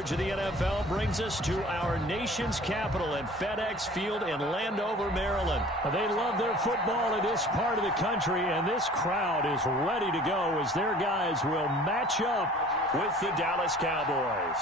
coverage of the NFL brings us to our nation's capital at FedEx Field in Landover, Maryland. They love their football in this part of the country, and this crowd is ready to go as their guys will match up with the Dallas Cowboys.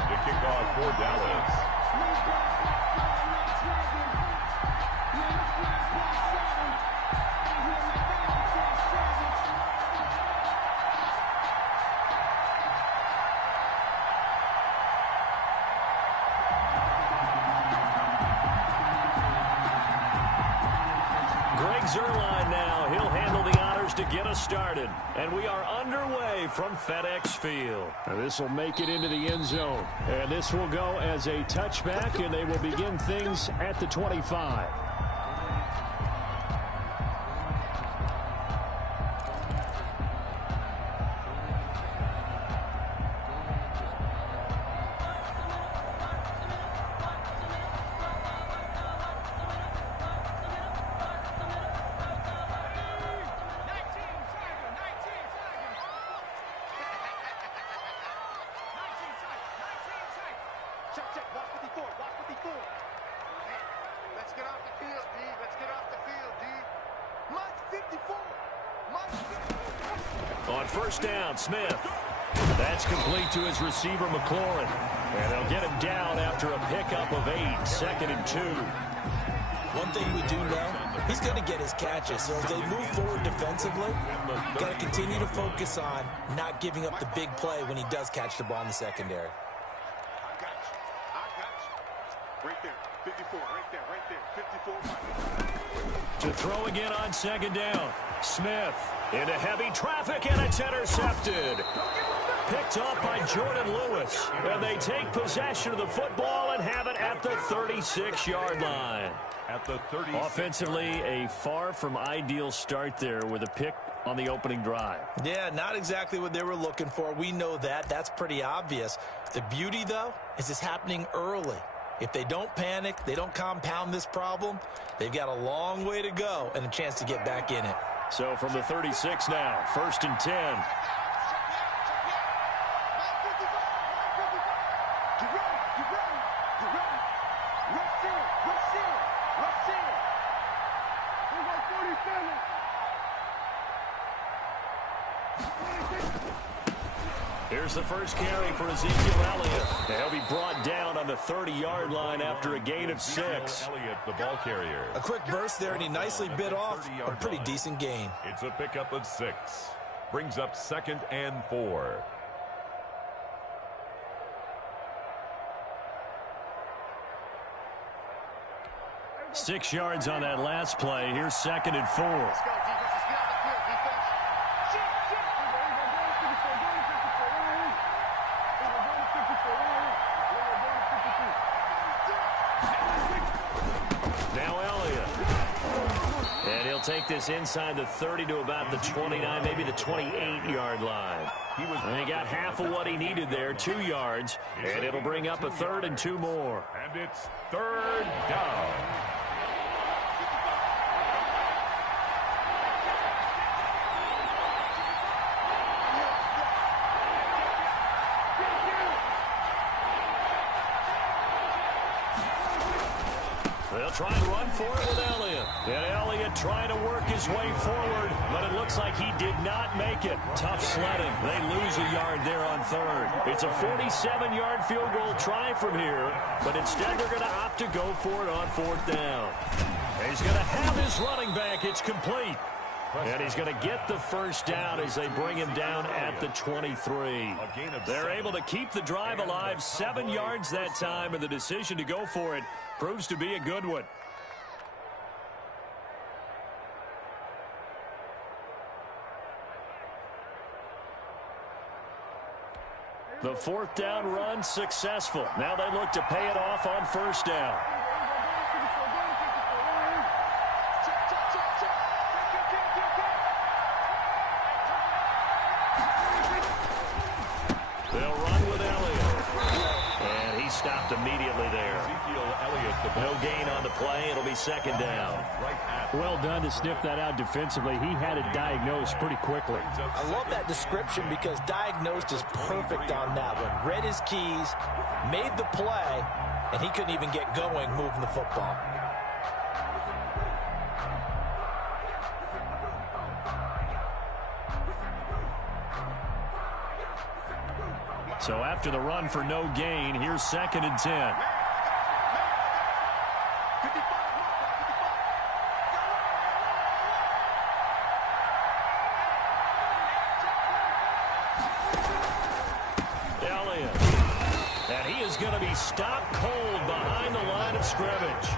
To kick off for Dallas. Zerline now. He'll handle the honors to get us started. And we are underway from FedEx Field. This will make it into the end zone. And this will go as a touchback, and they will begin things at the 25. On first down, Smith. That's complete to his receiver, McLaurin. And they'll get him down after a pickup of 8, 2nd and 2. One thing we do know, he's going to get his catches. So as they move forward defensively, got to continue to focus on not giving up the big play when he does catch the ball in the secondary. I got you. Right there. 54, right there. 54. To throw again on second down. Smith into heavy traffic, and it's intercepted. Picked up by Jordan Lewis. And they take possession of the football and have it at the 36-yard line. At the 30. Offensively, a far from ideal start there with a pick on the opening drive. Yeah, not exactly what they were looking for. We know that. That's pretty obvious. The beauty, though, is it's happening early. If they don't panic, they don't compound this problem, they've got a long way to go and a chance to get back in it. So from the 36 now, 1st and 10. Here's the first carry for Ezekiel Elliott. He'll be brought down on the 30-yard line after a gain of 6. Elliott, the ball carrier. A quick burst there, and he nicely bit off a pretty decent gain. It's a pickup of 6. Brings up 2nd and 4. Six yards on that last play. Here's 2nd and 4. Let's go, defense. Let's get out the field, defense. Now Elliott. And he'll take this inside the 30 to about the 29, maybe the 28-yard line. And he got half of what he needed there, 2 yards. And it'll bring up a 3rd and 2 more. And it's 3rd down. They'll try and run for it with Elliott. And Elliott trying to work his way forward, but it looks like he did not make it. Tough sledding. They lose a yard there on 3rd. It's a 47-yard field goal try from here, but instead they're going to opt to go for it on 4th down. And he's going to have his running back. It's complete. And he's going to get the first down as they bring him down at the 23. They're able to keep the drive alive, 7 yards that time, and the decision to go for it proves to be a good one. The 4th down run successful. Now they look to pay it off on 1st down. stopped immediately there. No gain on the play. It'll be second down. Well done to sniff that out defensively. He had it diagnosed pretty quickly. I love that description because diagnosed is perfect on that one. Read his keys, made the play, and he couldn't even get going moving the football. So after the run for no gain, here's second and 10. Elliott. And he is going to be stopped cold behind the line of scrimmage.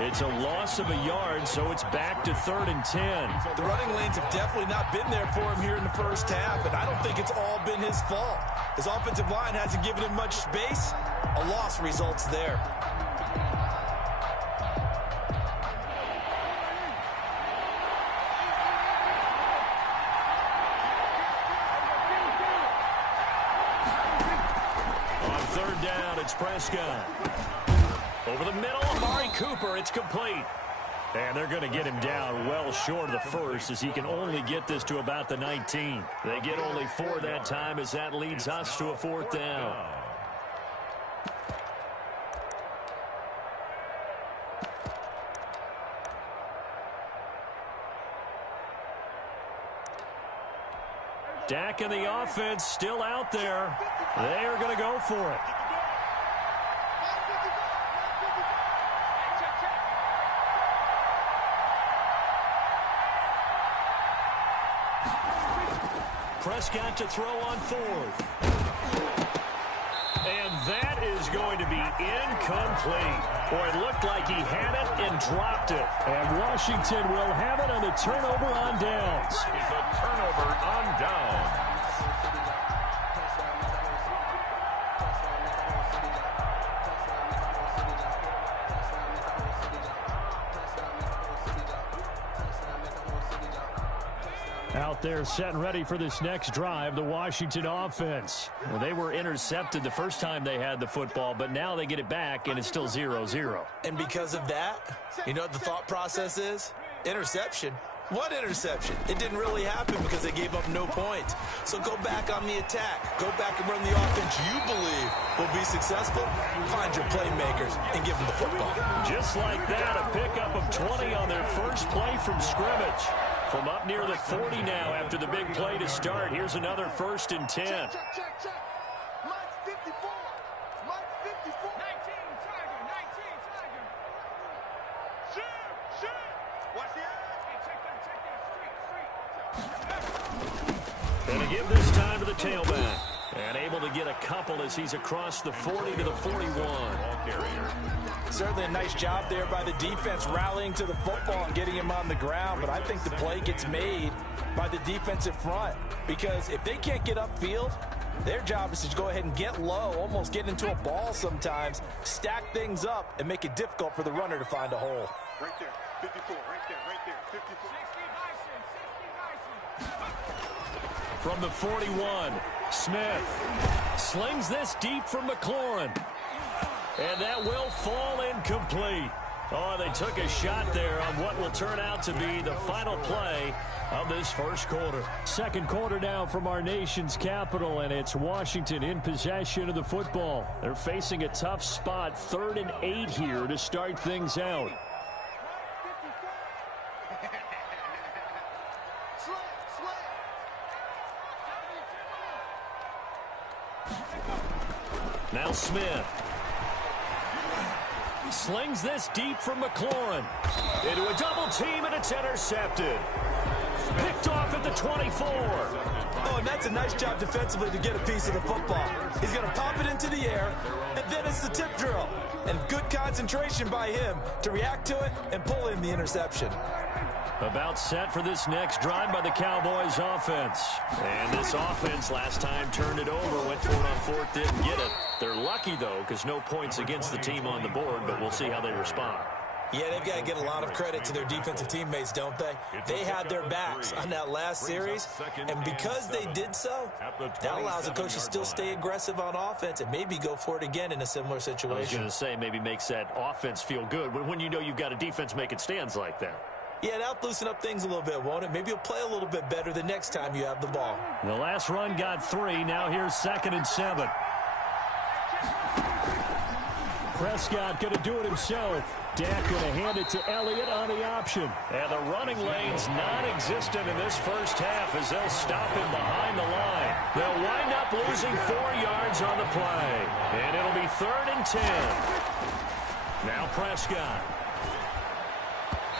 It's a loss of a yard, so it's back to 3rd and 10. The running lanes have definitely not been there for him here in the first half, and I don't think it's all been his fault. His offensive line hasn't given him much space. A loss results there. On 3rd down, it's Prescott. Over the middle, Amari Cooper, it's complete. And they're going to get him down well short of the first as he can only get this to about the 19. They get only 4 that time as that leads us to a 4th down. Dak and the offense still out there. They are going to go for it. Prescott to throw on 4th. And that is going to be incomplete. Boy, it looked like he had it and dropped it. And Washington will have it on the turnover on downs. It's a turnover on downs. Out there set and ready for this next drive, the Washington offense. Well, they were intercepted the first time they had the football, but now they get it back, and it's still 0-0. And because of that, you know what the thought process is? Interception. What interception? It didn't really happen because they gave up no points. So go back on the attack. Go back and run the offense you believe will be successful. Find your playmakers and give them the football. Just like that, a pickup of 20 on their first play from scrimmage. From up near the 40 now after the big play to start. Here's another 1st and 10. Check. Mike's 54. Mike's 54. 19, Tiger. 19, Tiger. Shoot. Watch the eye. And to give this time to the tailback. And able to get a couple as he's across the 40 to the 41. Certainly a nice job there by the defense rallying to the football and getting him on the ground. But I think the play gets made by the defensive front. Because if they can't get upfield, their job is to go ahead and get low, almost get into a ball sometimes, stack things up, and make it difficult for the runner to find a hole. Right there. 54. Right there. 54. From the 41, Smith slings this deep from McLaurin. And that will fall incomplete. Oh, they took a shot there on what will turn out to be the final play of this first quarter. Second quarter now from our nation's capital, and it's Washington in possession of the football. They're facing a tough spot, 3rd and 8 here to start things out. Now Smith slings this deep from McLaurin into a double team, and it's intercepted. Picked off at the 24. Oh, and that's a nice job defensively to get a piece of the football. He's going to pop it into the air, and then it's the tip drill. And good concentration by him to react to it and pull in the interception. About set for this next drive by the Cowboys offense. And this offense last time turned it over, went for it on 4th, didn't get it. They're lucky, though, because no points against the team on the board, but we'll see how they respond. Yeah, they've got to get a lot of credit to their defensive teammates, don't they? They had their backs on that last series, and because they did so, that allows the coach to still stay aggressive on offense and maybe go for it again in a similar situation. I was going to say maybe makes that offense feel good when you know you've got a defense making stands like that. Yeah, that'll loosen up things a little bit, won't it? Maybe you'll play a little bit better the next time you have the ball. The last run got 3. Now here's 2nd and 7. Prescott going to do it himself. Dak going to hand it to Elliott on the option. And the running lane's non-existent in this first half as they'll stop him behind the line. They'll wind up losing 4 yards on the play. And it'll be 3rd and 10. Now Prescott.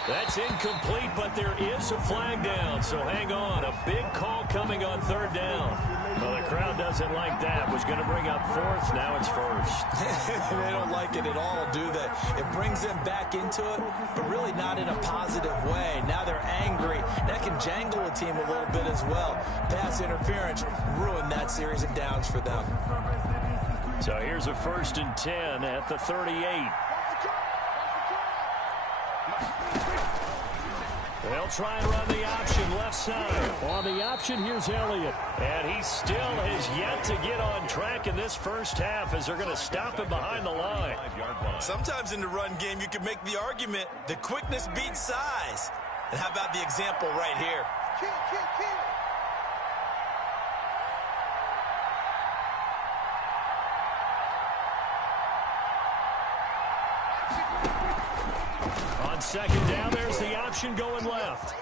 That's incomplete, but there is a flag down, so hang on. A big call coming on 3rd down. Well, the crowd doesn't like that. Was going to bring up 4th. Now it's 1st. They don't like it at all, do they? It brings them back into it, but really not in a positive way. Now they're angry. That can jangle a team a little bit as well. Pass interference ruined that series of downs for them. So here's a 1st and 10 at the 38. They'll try and run the option left side. On the option, here's Elliott. And he still has yet to get on track in this first half as they're going to stop him behind the line. Sometimes in the run game, you can make the argument the quickness beats size. And how about the example right here? On 2nd down, there's the option going left.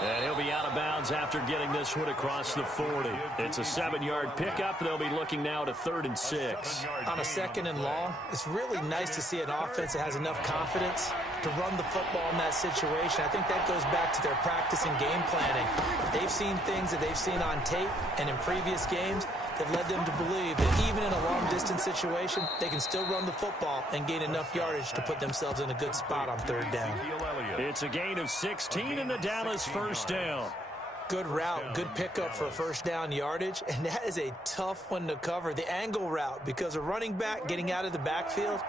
And he'll be out of bounds after getting this one across the 40. It's a 7-yard pickup. They'll be looking now to 3rd and 6. On a 2nd and long, it's really nice to see an offense that has enough confidence to run the football in that situation. I think that goes back to their practice and game planning. They've seen things that they've seen on tape and in previous games that led them to believe that even in a long-distance situation, they can still run the football and gain enough yardage to put themselves in a good spot on 3rd down. It's a gain of 16 in the Dallas 1st down. Good route, good pickup for 1st down yardage, and that is a tough one to cover. The angle route, because a running back getting out of the backfield,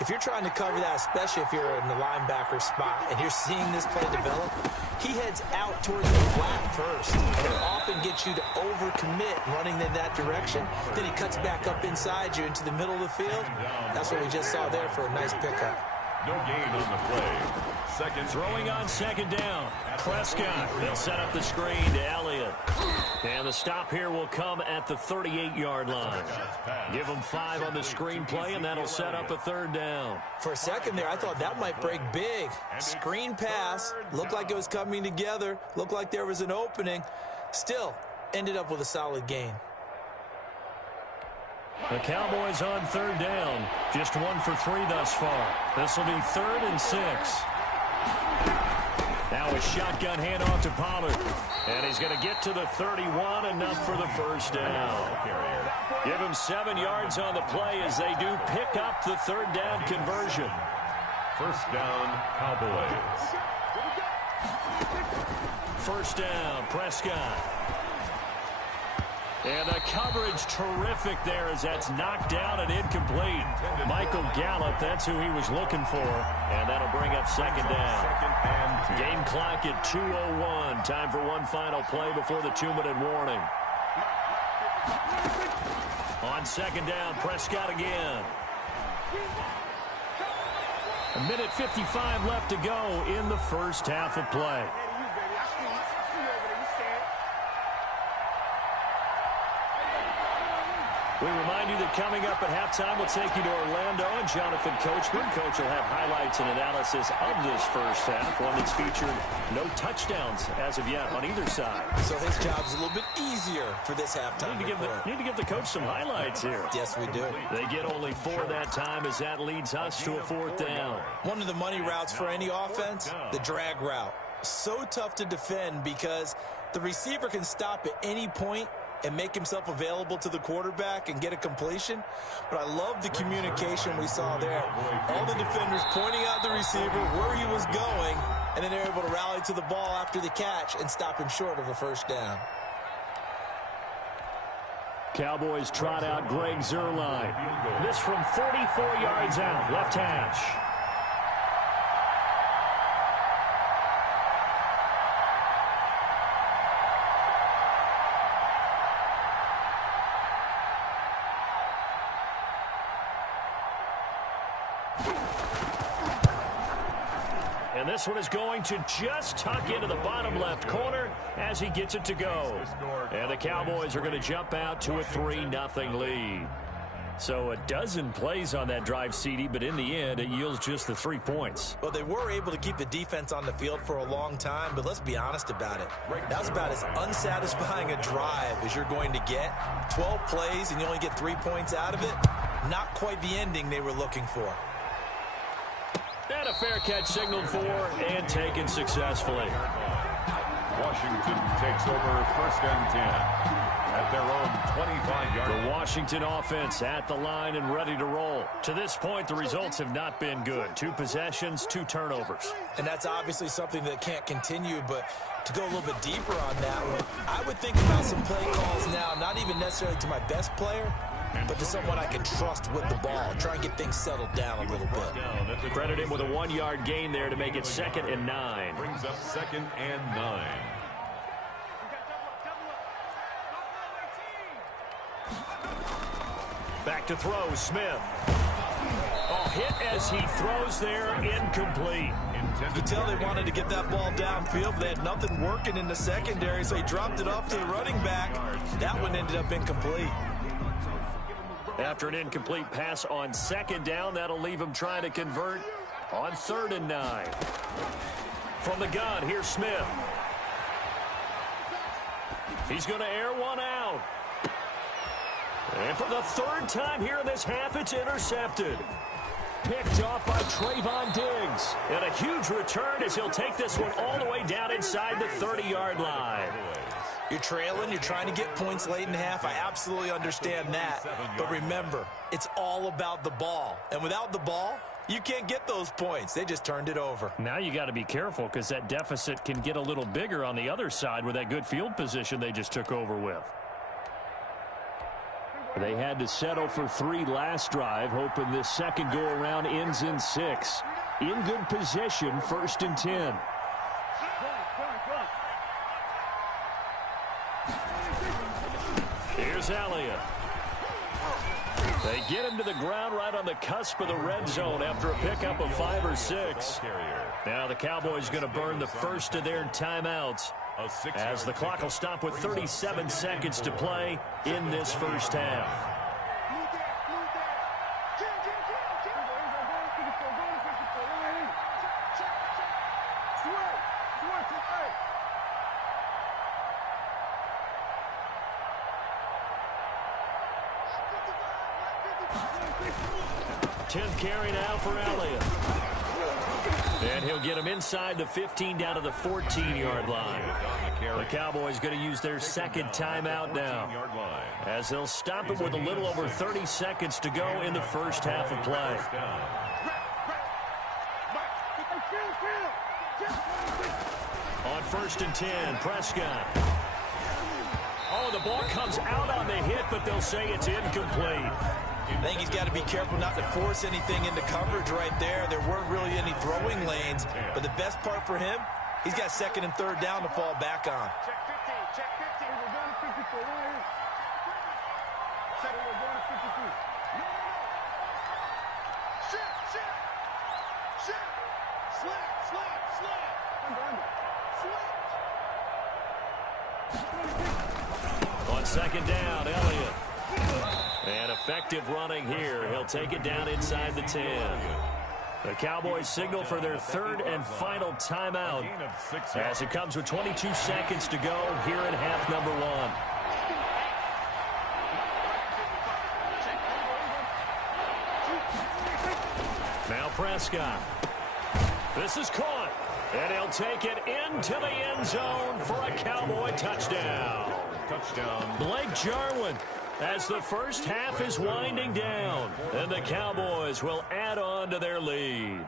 if you're trying to cover that, especially if you're in the linebacker spot and you're seeing this play develop, he heads out towards the flat first. It'll often get you to overcommit running in that direction. Then he cuts back up inside you into the middle of the field. That's what we just saw there for a nice pickup. No gain on the play. Throwing on 2nd down. Prescott. They'll set up the screen to Elliott. And the stop here will come at the 38-yard line. Give them 5 on the screen play, and that'll set up a 3rd down. For a second there, I thought that might break big. Screen pass. Looked like it was coming together. Looked like there was an opening. Still, ended up with a solid gain. The Cowboys on 3rd down. Just 1 for 3 thus far. This will be 3rd and 6. Now a shotgun handoff to Pollard. And he's going to get to the 31, enough for the 1st down. Give him 7 yards on the play as they do pick up the 3rd down conversion. 1st down, Cowboys. 1st down, Prescott. And the coverage terrific there as that's knocked down and incomplete. Michael Gallup, that's who he was looking for. And that'll bring up 2nd down. Game clock at 2:01. Time for one final play before the 2-minute warning. On 2nd down, Prescott again. 1:55 left to go in the first half of play. We remind you that coming up at halftime, we'll take you to Orlando and Jonathan Coachman. Coach will have highlights and analysis of this first half, one that's featured no touchdowns as of yet on either side. So his job's a little bit easier for this halftime. Need to give the coach some highlights here. Yes, we do. They get only 4 that time as that leads us to a 4th down. One of the money routes for any offense, the drag route. So tough to defend because the receiver can stop at any point and make himself available to the quarterback and get a completion. But I love the communication we saw there. All the defenders pointing out the receiver, where he was going, and then they're able to rally to the ball after the catch and stop him short of a 1st down. Cowboys trot out Greg Zuerlein. This from 44 yards out, left hash. And this one is going to just tuck into the bottom left corner as he gets it to go. And the Cowboys are going to jump out to a 3-0 lead. So a dozen plays on that drive, CD, but in the end, it yields just the 3 points. Well, they were able to keep the defense on the field for a long time, but let's be honest about it. That was about as unsatisfying a drive as you're going to get. 12 plays and you only get 3 points out of it. Not quite the ending they were looking for. And a fair catch signaled for and taken successfully. Washington takes over 1st and 10. At their own 25-yard. The Washington offense at the line and ready to roll. To this point, the results have not been good. 2 possessions, 2 turnovers. And that's obviously something that can't continue, but to go a little bit deeper on that one, I would think about some play calls now, not even necessarily to my best player, but to someone I can trust with the ball. Try and get things settled down a little bit. Credit him with a 1-yard gain there to make it 2nd and 9. Brings up 2nd and 9. Back to throw, Smith. Oh, hit as he throws there, incomplete. You could tell they wanted to get that ball downfield. They had nothing working in the secondary, so he dropped it off to the running back. That one ended up incomplete. After an incomplete pass on 2nd down, that'll leave him trying to convert on 3rd and 9. From the gun, here's Smith. He's going to air one out. And for the 3rd time here in this half, it's intercepted. Picked off by Trayvon Diggs. And a huge return as he'll take this one all the way down inside the 30-yard line. You're trailing, you're trying to get points late in half. I absolutely understand that. But remember, it's all about the ball. And without the ball, you can't get those points. They just turned it over. Now you got to be careful because that deficit can get a little bigger on the other side with that good field position they just took over with. They had to settle for 3 last drive, hoping this second go-around ends in 6. In good position, 1st and 10. Here's Elliott. They get him to the ground right on the cusp of the red zone after a pickup of 5 or 6. Now the Cowboys going to burn the first of their timeouts as the clock will stop with 37 seconds to play in this first half. Tenth carry now for Elliott. And he'll get him inside the 15 down to the 14-yard line. The Cowboys going to use their 2nd timeout now as they'll stop him with a little over 30 seconds to go in the first half of play. On 1st and 10, Prescott. Oh, the ball comes out on the hit, but they'll say it's incomplete. I think he's got to be careful not to force anything into coverage right there. There weren't really any throwing lanes, but the best part for him, he's got 2nd and 3rd down to fall back on. Check 15, check 15. We're going to 54 right here. Second, we're going to 52. Shit. Slap. On 2nd down, Elliott. And effective running here. He'll take it down inside the 10. The Cowboys signal for their 3rd and final timeout as it comes with 22 seconds to go here in half number 1. Now Prescott. This is caught. And he'll take it into the end zone for a Cowboy touchdown. Blake Jarwin, as the first half is winding down, and the Cowboys will add on to their lead.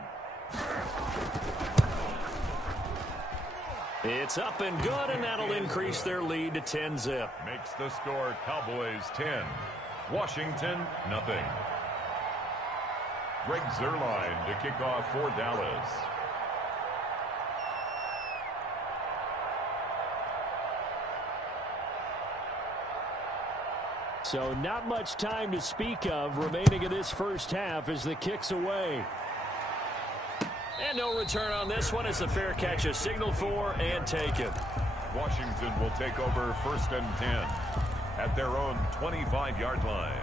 It's up and good, and that'll increase their lead to 10-zip. Makes the score Cowboys 10, Washington nothing. Greg Zuerlein to kick off for Dallas. So not much time to speak of remaining in this first half as the kick's away. And no return on this one as the fair catch is signaled for and taken. Washington will take over 1st and 10 at their own 25-yard line.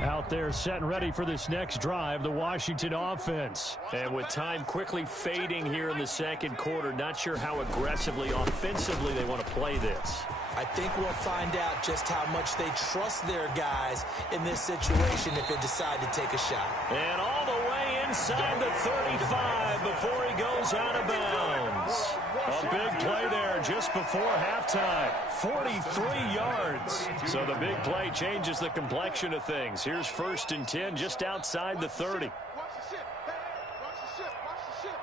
Out there set and ready for this next drive, the Washington offense. And with time quickly fading here in the second quarter, not sure how aggressively, offensively they want to play this. I think we'll find out just how much they trust their guys in this situation if they decide to take a shot. And all the way inside the 35 before he goes out of bounds. A big play there just before halftime. 43 yards. So the big play changes the complexion of things. Here's 1st and 10 just outside the 30. Watch the ship. Watch the ship. Watch the ship.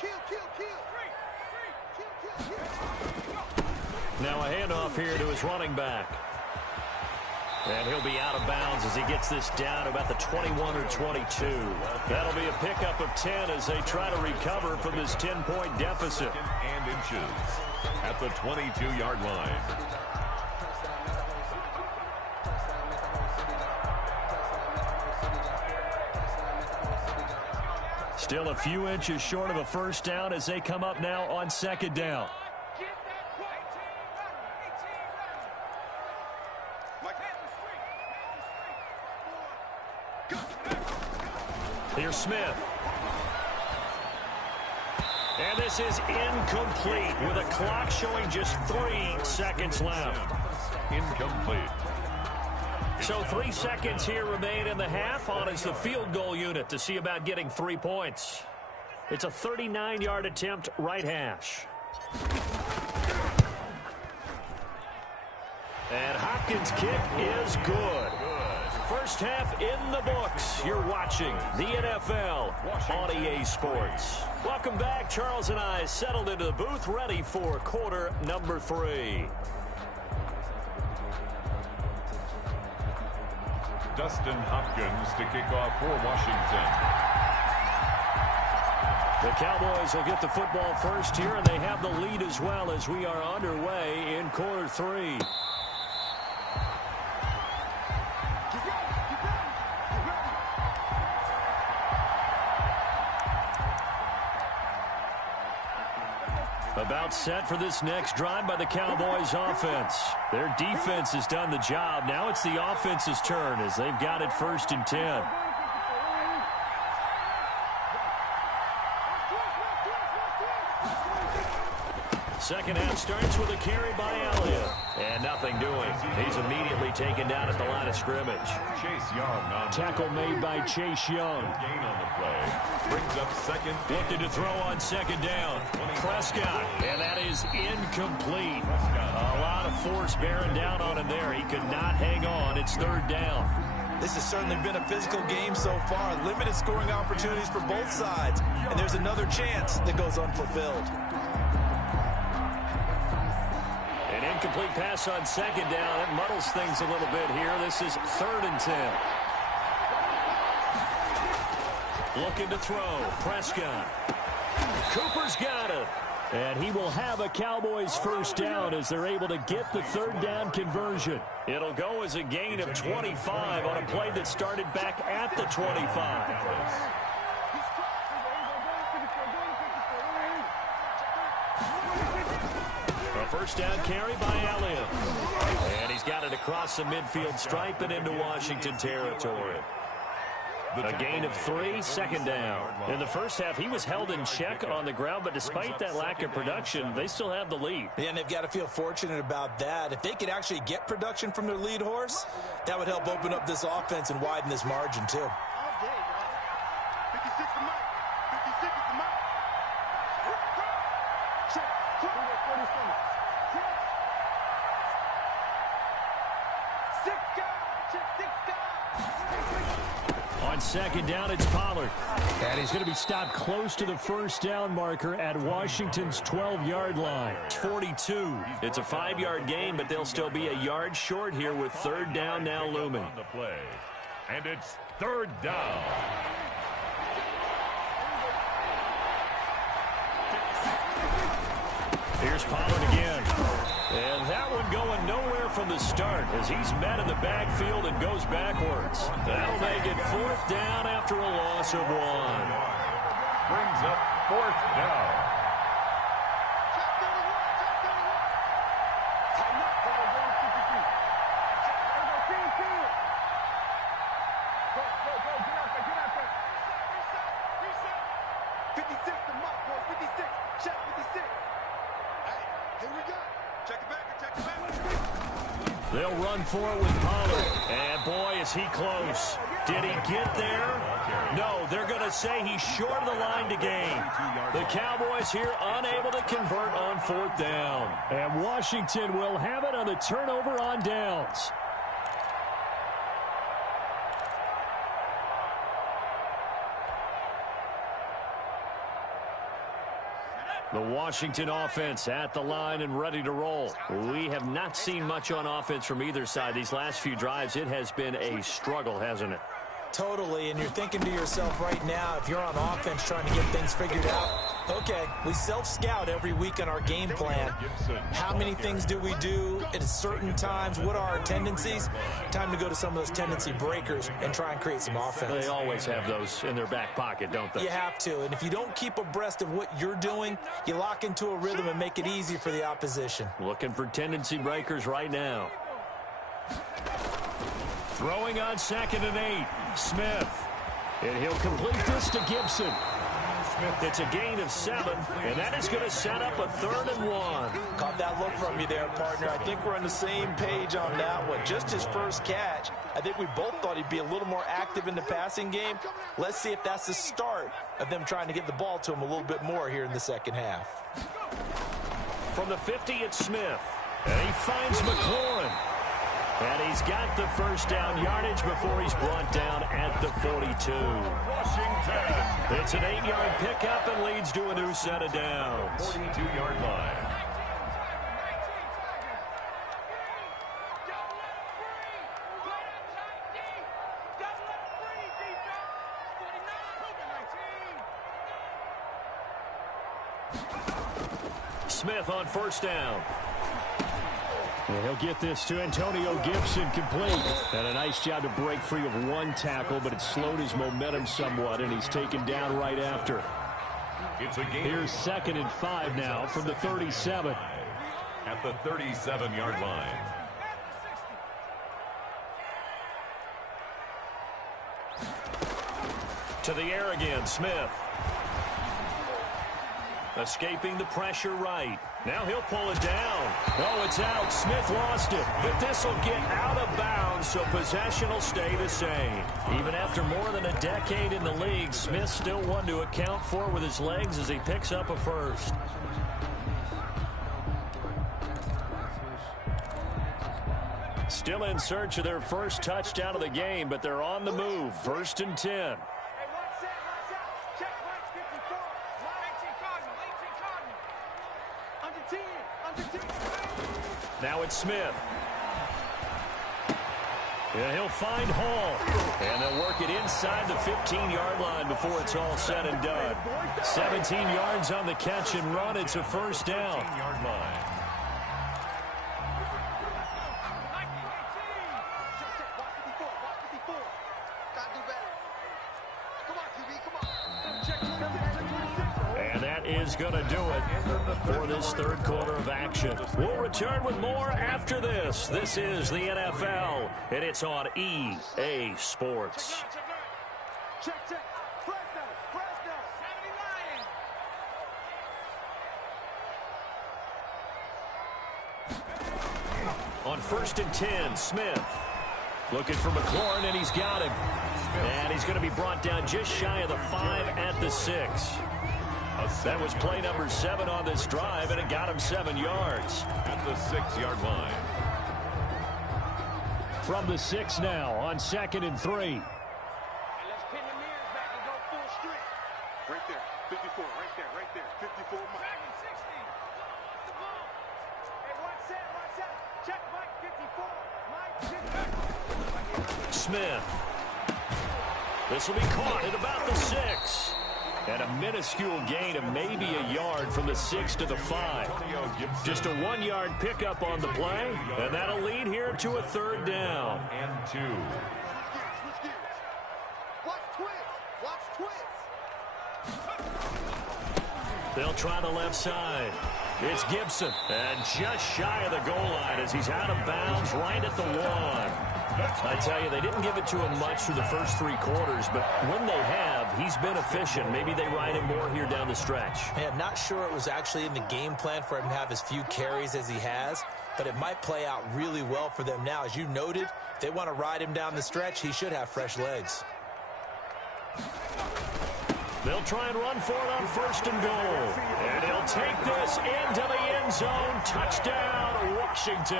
Kill. Now a handoff here to his running back. And he'll be out of bounds as he gets this down to about the 21 or 22. That'll be a pickup of 10 as they try to recover from this 10-point deficit. And inches at the 22-yard line. Still a few inches short of a first down as they come up now on 2nd down. Here's Smith. And this is incomplete with a clock showing just 3 seconds left. Incomplete. So 3 seconds here remain in the half on as the field goal unit to see about getting 3 points. It's a 39-yard attempt right hash. And Hopkins' kick is good. First half in the books. You're watching the NFL on EA Sports. Welcome back. Charles and I settled into the booth ready for quarter number 3. Dustin Hopkins to kick off for Washington. The Cowboys will get the football first here, and they have the lead as well as we are underway in quarter 3. About set for this next drive by the Cowboys offense. Their defense has done the job. Now it's the offense's turn as they've got it 1st and 10. Second half starts with a carry by Elliott. And nothing doing. He's immediately taken down at the line of scrimmage. Chase Young on Tackle made by Chase Young. gain on the play. Brings up 2nd. Looking to throw on 2nd down. Prescott. And that is incomplete. A lot of force bearing down on him there. He could not hang on. It's 3rd down. This has certainly been a physical game so far. Limited scoring opportunities for both sides. And there's another chance that goes unfulfilled. An incomplete pass on 2nd down. It muddles things a little bit here. This is 3rd and 10. Looking to throw. Prescott. Cooper's got it. And he will have a Cowboys first down as they're able to get the 3rd down conversion. It'll go as a gain of 25 on a play that started back at the 25. A first down carry by Elliott. And he's got it across the midfield stripe and into Washington territory. A gain of 3, 2nd down. In the first half, he was held in check on the ground, but despite that lack of production, they still have the lead. And they've got to feel fortunate about that. If they could actually get production from their lead horse, that would help open up this offense and widen this margin, too. All day, y'all. 56 to Mike. 56 to Mike. Check. 47. Check. 6 guys. Check 6 guys. On 2nd down, it's Pollard. And he's going to be stopped close to the first down marker at Washington's 12-yard line. 42. It's a 5-yard gain, but they'll still be a yard short here with 3rd down now looming. On the play. And it's 3rd down. Here's Pollard again. And that one going nowhere from the start as he's met in the backfield and goes backwards. That'll make it 4th down after a loss of 1. Brings up 4th down. They'll run for it with Pollard. And boy, is he close. Did he get there? No, they're going to say he's short of the line to gain. The Cowboys here unable to convert on 4th down. And Washington will have it on the turnover on downs. The Washington offense at the line and ready to roll. We have not seen much on offense from either side. These last few drives, it has been a struggle, hasn't it? Totally, and you're thinking to yourself right now, if you're on offense trying to get things figured out, okay, we self-scout every week on our game plan. How many things do we do at certain times? What are our tendencies? Time to go to some of those tendency breakers and try and create some offense. They always have those in their back pocket, don't they? You have to, and if you don't keep abreast of what you're doing, you lock into a rhythm and make it easy for the opposition. Looking for tendency breakers right now. Throwing on 2nd and 8. Smith. And he'll complete this to Gibson. It's a gain of 7, and that is going to set up a 3rd and 1. Caught that look from you there, partner. I think we're on the same page on that one. Just his first catch. I think we both thought he'd be a little more active in the passing game. Let's see if that's the start of them trying to get the ball to him a little bit more here in the second half. From the 50, it's Smith. And he finds McLaurin. And he's got the first down yardage before he's brought down at the 42. Washington. It's an 8-yard pickup and leads to a new set of downs. 42-yard line. Smith on 1st down. And he'll get this to Antonio Gibson complete. And a nice job to break free of 1 tackle, but it slowed his momentum somewhat, and he's taken down right after. It's a game. Here's 2nd and 5 now from the 37. At the 37-yard line. To the air again, Smith. Escaping the pressure right. Now he'll pull it down. Oh, it's out. Smith lost it. But this will get out of bounds, so possession will stay the same. Even after more than a decade in the league, Smith still one to account for with his legs as he picks up a first. Still in search of their first touchdown of the game, but they're on the move. 1st and 10. Now it's Smith. And he'll find Hall. And they'll work it inside the 15-yard line before it's all said and done. 17 yards on the catch and run. It's a first down. 15-yard line. And that is going to do it for this 3rd quarter of action. We'll return with more after this. This is the NFL, and it's on EA Sports. On 1st and 10, Smith. Looking for McLaurin, and he's got him. And he's going to be brought down just shy of the 5 at the 6. That was play number 7 on this drive, and it got him 7 yards. At the 6-yard line. From the 6 now on 2nd and 3. Let's pin the mirrors back and go full strength. Right there, 54, right there, 54 miles. Back in 60. Hey, watch that. Check Mike 54. Mike 54. Smith. This will be caught at about the 6. And a minuscule gain of maybe a yard from the 6 to the 5. Just a 1-yard pickup on the play, and that'll lead here to a 3rd down. And 2. They'll try the left side. It's Gibson, and just shy of the goal line as he's out of bounds right at the 1. I tell you, they didn't give it to him much through the first 3 quarters, but when they have, he's been efficient. Maybe they ride him more here down the stretch. Hey, I'm not sure it was actually in the game plan for him to have as few carries as he has, but it might play out really well for them now. As you noted, if they want to ride him down the stretch, he should have fresh legs. They'll try and run for it on 1st and goal. And he'll take this into the end zone. Touchdown, Washington.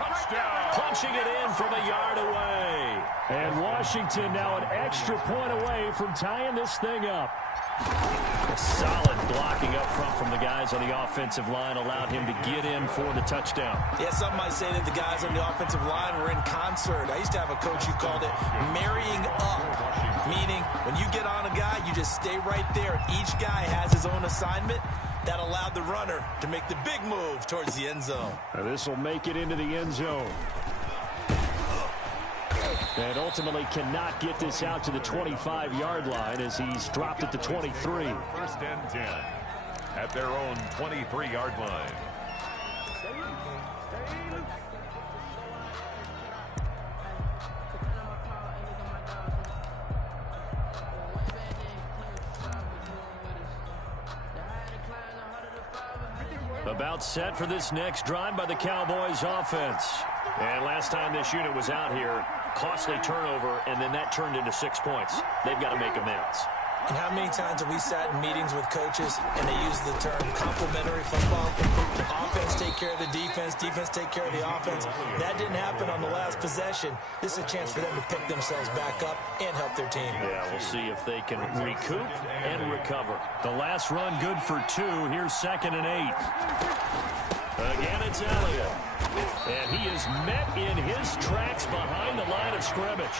Touchdown. Punching it in from a yard away. And Washington now an extra point away from tying this thing up. Solid blocking up front from the guys on the offensive line allowed him to get in for the touchdown. Yeah, some might say that the guys on the offensive line were in concert. I used to have a coach who called it marrying up, meaning when you get on a guy, you just stay right there. Each guy has his own assignment. That allowed the runner to make the big move towards the end zone. This will make it into the end zone. And ultimately cannot get this out to the 25-yard line as he's dropped at the 23. 1st and 10 at their own 23-yard line. About set for this next drive by the Cowboys offense. And last time this unit was out here, costly turnover, and then that turned into 6 points. They've got to make amends. And how many times have we sat in meetings with coaches and they use the term complementary football? The offense take care of the defense, defense take care of the offense. That didn't happen on the last possession. This is a chance for them to pick themselves back up and help their team. Yeah, we'll see if they can recoup and recover. The last run good for 2. Here's 2nd and 8. Again, it's Elliott. And he is met in his tracks behind the line of scrimmage.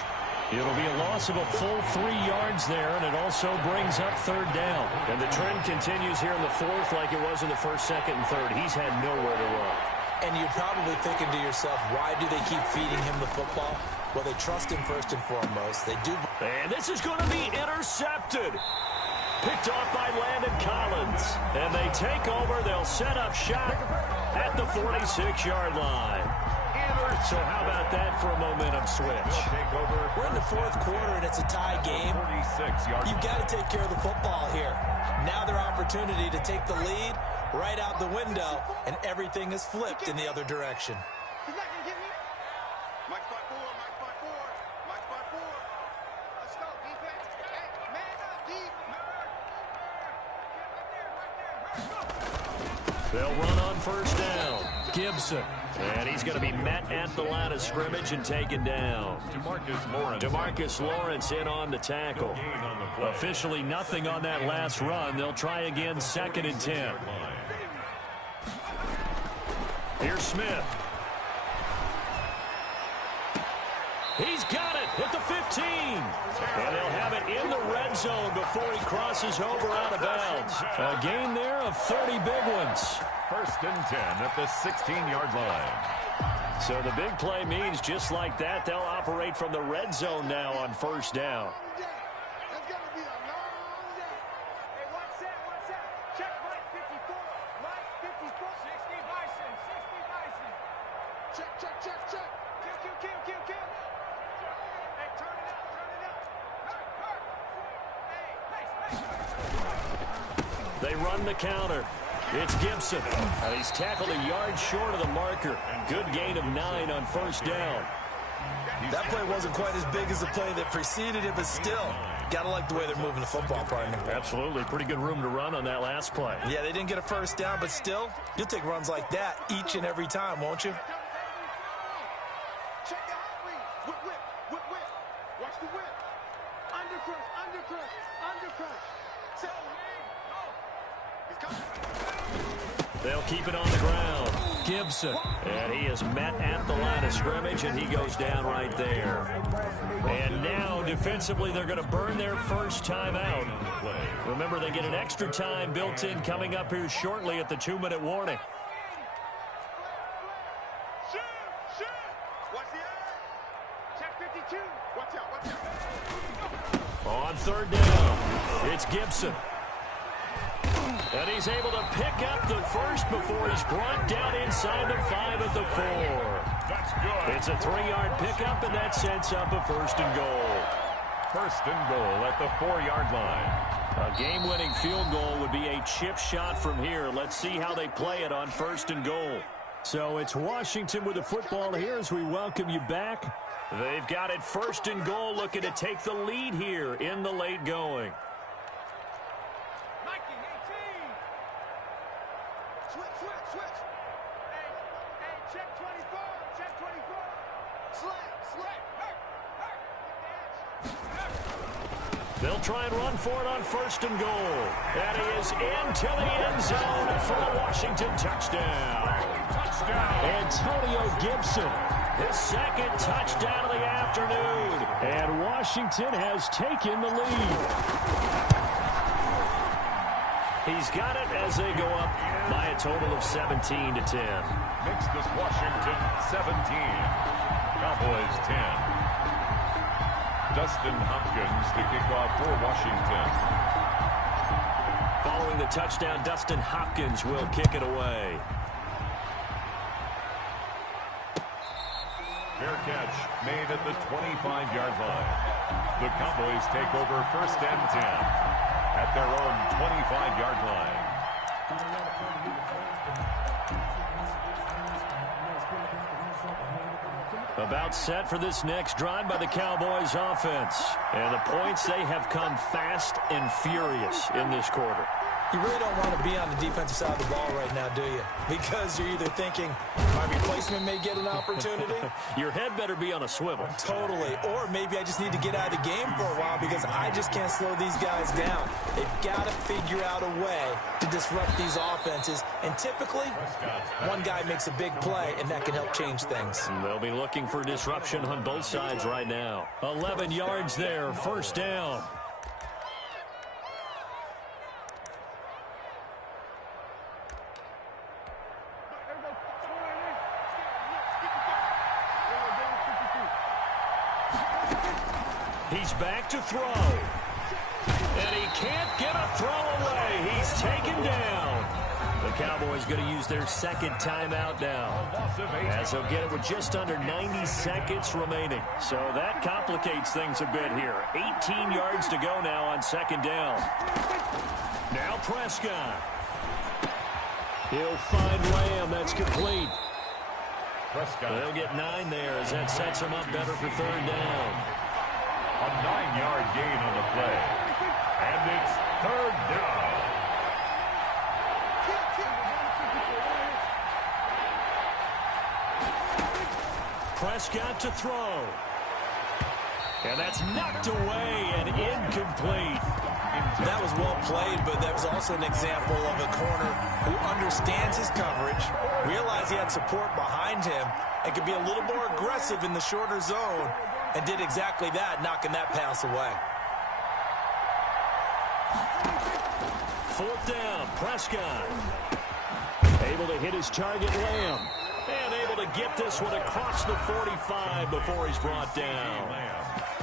It'll be a loss of a full 3 yards there, and it also brings up 3rd down. And the trend continues here in the 4th like it was in the 1st, 2nd, and 3rd. He's had nowhere to run. And you're probably thinking to yourself, why do they keep feeding him the football? Well, they trust him first and foremost. They do. And this is going to be intercepted. Picked off by Landon Collins. And they take over. They'll set up shop at the 46-yard line. So how about that for a momentum switch? We're in the 4th quarter, and it's a tie game. You've got to take care of the football here. Now their opportunity to take the lead right out the window, and everything is flipped in the other direction. He's not going to get me. Mike spot 4, Mike spot 4, Mike spot 4. Let's go, defense. Hey, man up, deep. They'll run on 1st down. Gibson. And he's going to be met at the line of scrimmage and taken down. DeMarcus Lawrence in on the tackle. Officially nothing on that last run. They'll try again 2nd and 10. Here's Smith. He's got it at the 15. And they'll have it in the red zone before he crosses over out of bounds. A gain there of 30 big ones. 1st and 10 at the 16-yard line. So the big play means just like that, they'll operate from the red zone now on 1st down. That's going to be a long day. Hey, one set. Check Mike 54. Mike 54. 60 Bison. Check. Kill. Hey, turn it up. Hey. They run the counter. It's Gibson. And he's tackled a yard short of the marker. Good gain of 9 on 1st down. That play wasn't quite as big as the play that preceded it, but still, gotta like the way they're moving the football, partner. Absolutely. Pretty good room to run on that last play. Yeah, they didn't get a 1st down, but still, you'll take runs like that each and every time, won't you? Check the hot read. Whip. Watch the whip. Undercrush. Set. He's coming. They'll keep it on the ground. Gibson. And he is met at the line of scrimmage, and he goes down right there. And now, defensively, they're going to burn their first timeout. Remember, they get an extra time built in coming up here shortly at the 2-minute warning. On third down, it's Gibson. And he's able to pick up the first before he's brought down inside the 5 at the 4. That's good. It's a 3-yard pickup, and that sets up a 1st and goal. 1st and goal at the 4-yard line. A game-winning field goal would be a chip shot from here. Let's see how they play it on 1st and goal. So it's Washington with the football here as we welcome you back. They've got it 1st and goal, looking to take the lead here in the late going. Switch. Hey, check 24. Check 24. Slant. They'll try and run for it on 1st and goal. And he is into the end zone for a Washington touchdown. Antonio Gibson. His 2nd touchdown of the afternoon. And Washington has taken the lead. He's got it as they go up by a total of 17-10. Makes this Washington 17. Cowboys 10. Dustin Hopkins to kick off for Washington. Following the touchdown, Dustin Hopkins will kick it away. Fair catch made at the 25-yard line. The Cowboys take over 1st and 10 at their own 25-yard line. About set for this next drive by the Cowboys offense. And the points, they have come fast and furious in this quarter. You really don't want to be on the defensive side of the ball right now, do you? Because you're either thinking, my replacement may get an opportunity. Your head better be on a swivel. Totally. Or maybe I just need to get out of the game for a while because I just can't slow these guys down. They've got to figure out a way to disrupt these offenses. And typically, one guy makes a big play, and that can help change things. And they'll be looking for disruption on both sides right now. 11 yards there, 1st down. He's back to throw. And he can't get a throw away. He's taken down. The Cowboys going to use their 2nd timeout now, as they'll get it with just under 90 seconds remaining. So that complicates things a bit here. 18 yards to go now on 2nd down. Now Prescott. He'll find Lamb. That's complete. Prescott. They'll get 9 there as that sets him up better for 3rd down. A 9-yard gain on the play. And it's 3rd down. Prescott to throw. And that's knocked away and incomplete. That was well played, but that was also an example of a corner who understands his coverage, realized he had support behind him, and could be a little more aggressive in the shorter zone, and did exactly that, knocking that pass away. 4th down, Prescott. Able to hit his target, Lamb. And able to get this one across the 45 before he's brought down.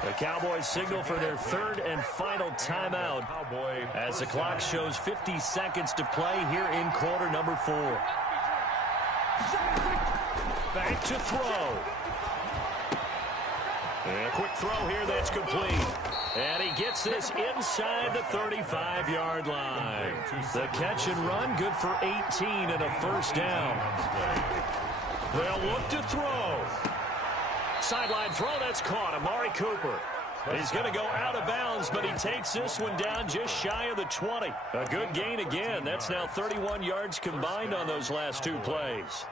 The Cowboys signal for their 3rd and final timeout as the clock shows 50 seconds to play here in quarter number 4. Back to throw. And a quick throw here that's complete. And he gets this inside the 35-yard line. The catch and run good for 18 and a 1st down. They'll look to throw. Sideline throw, that's caught. Amari Cooper. He's going to go out of bounds, but he takes this one down just shy of the 20. A good gain again. That's now 31 yards combined on those last 2 plays.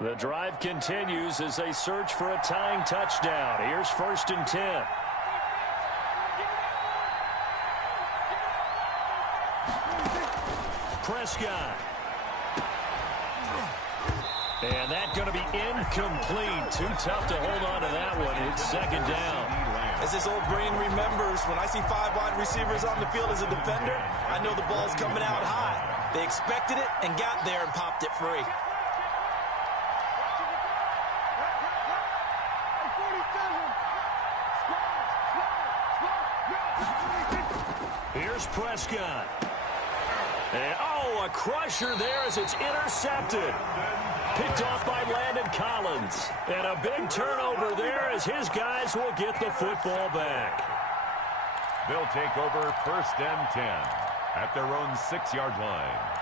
The drive continues as they search for a tying touchdown. Here's 1st and 10. Prescott. And that's going to be incomplete. Too tough to hold on to that one. It's second down. As this old brain remembers, when I see 5 wide receivers on the field as a defender, I know the ball's coming out high. They expected it and got there and popped it free. Here's Prescott. And, oh, a crusher there as it's intercepted. Picked off by Landon Collins. And a big turnover there as his guys will get the football back. They'll take over first and 10 at their own 6-yard line.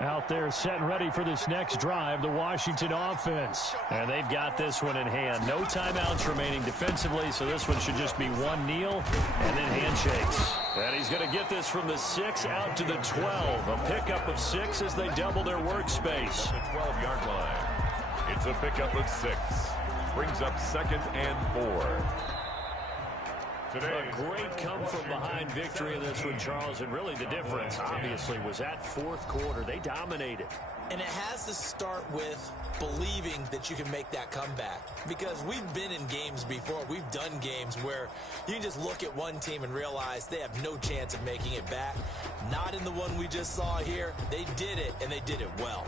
Out there set and ready for this next drive, the Washington offense. And they've got this one in hand. No timeouts remaining defensively, so this one should just be one kneel and then handshakes. And he's going to get this from the 6 out to the 12. A pickup of 6 as they double their workspace. The 12-yard line. It's a pickup of 6. Brings up second and 4. A great come-from-behind victory in this one, Charles, and really the difference, obviously, was that fourth quarter. They dominated. And it has to start with believing that you can make that comeback. Because we've been in games before. We've done games where you can just look at one team and realize they have no chance of making it back. Not in the one we just saw here. They did it, and they did it well.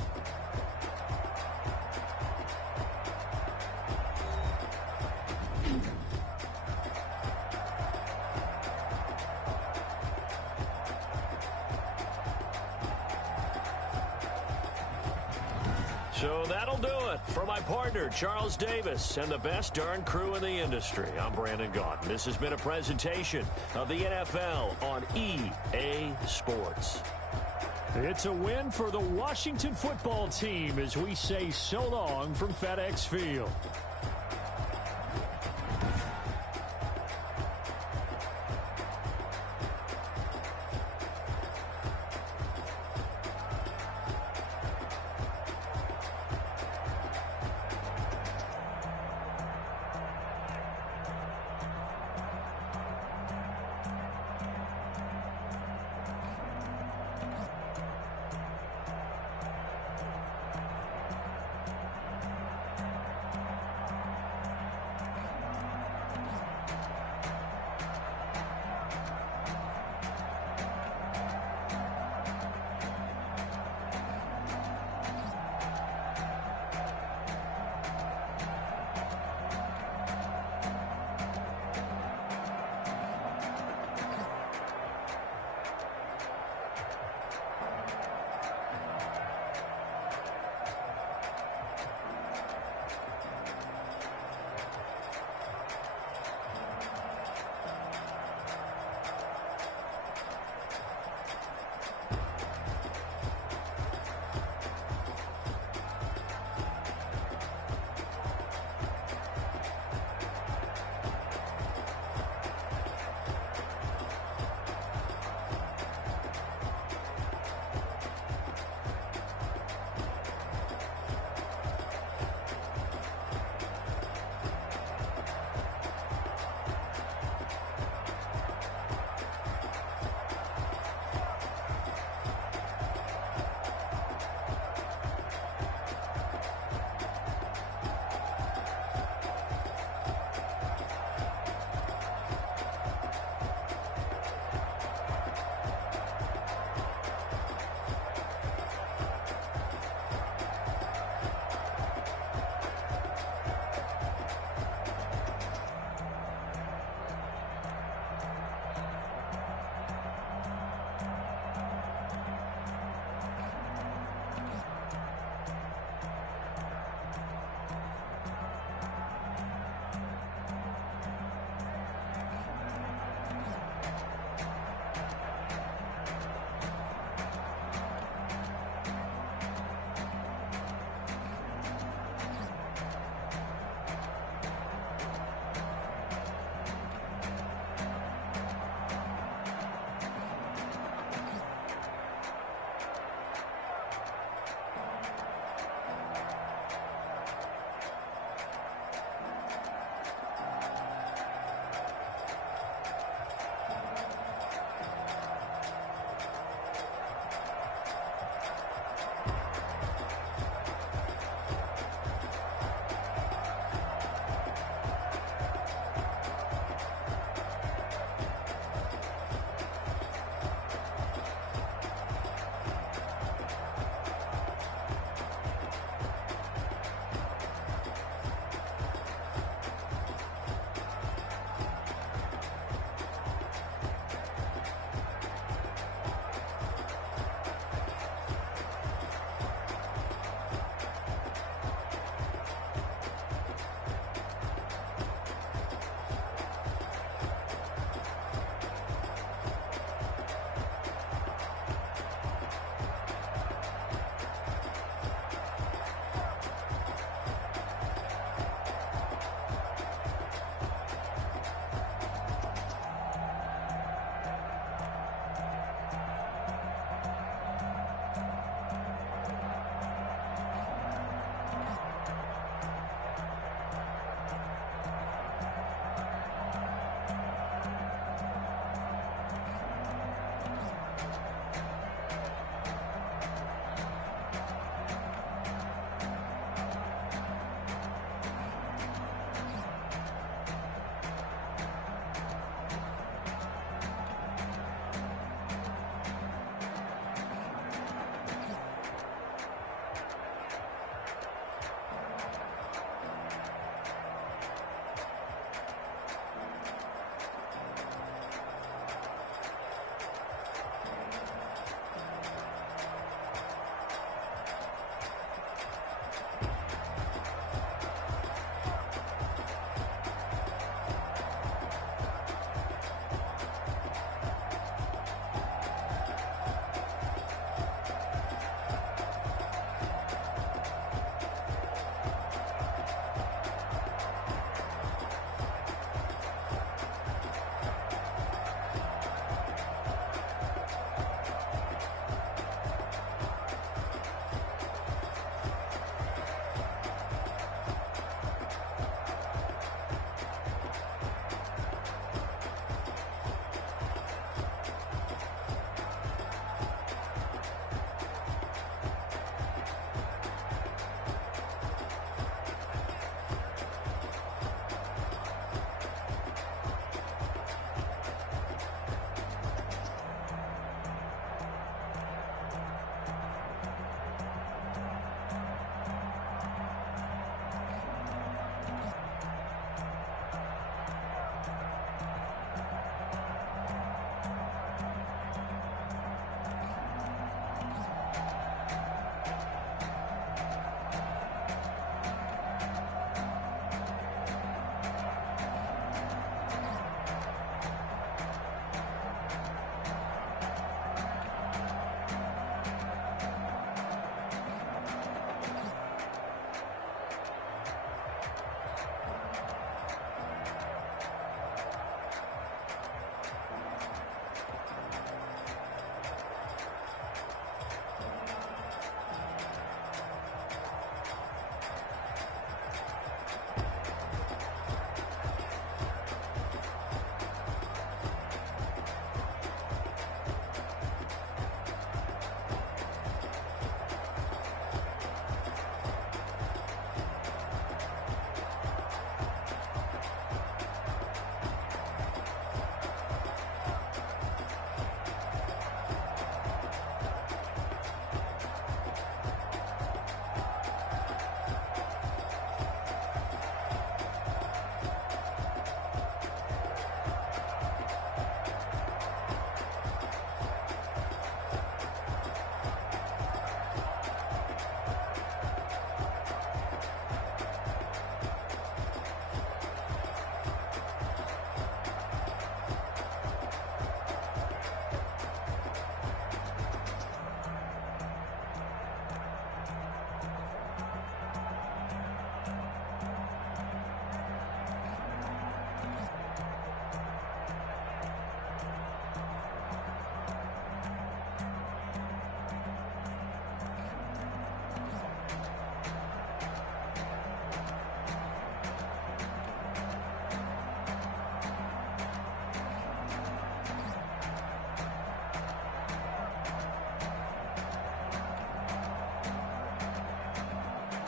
So that'll do it for my partner, Charles Davis, and the best darn crew in the industry. I'm Brandon Gaudin. This has been a presentation of the NFL on EA Sports. It's a win for the Washington football team as we say so long from FedEx Field.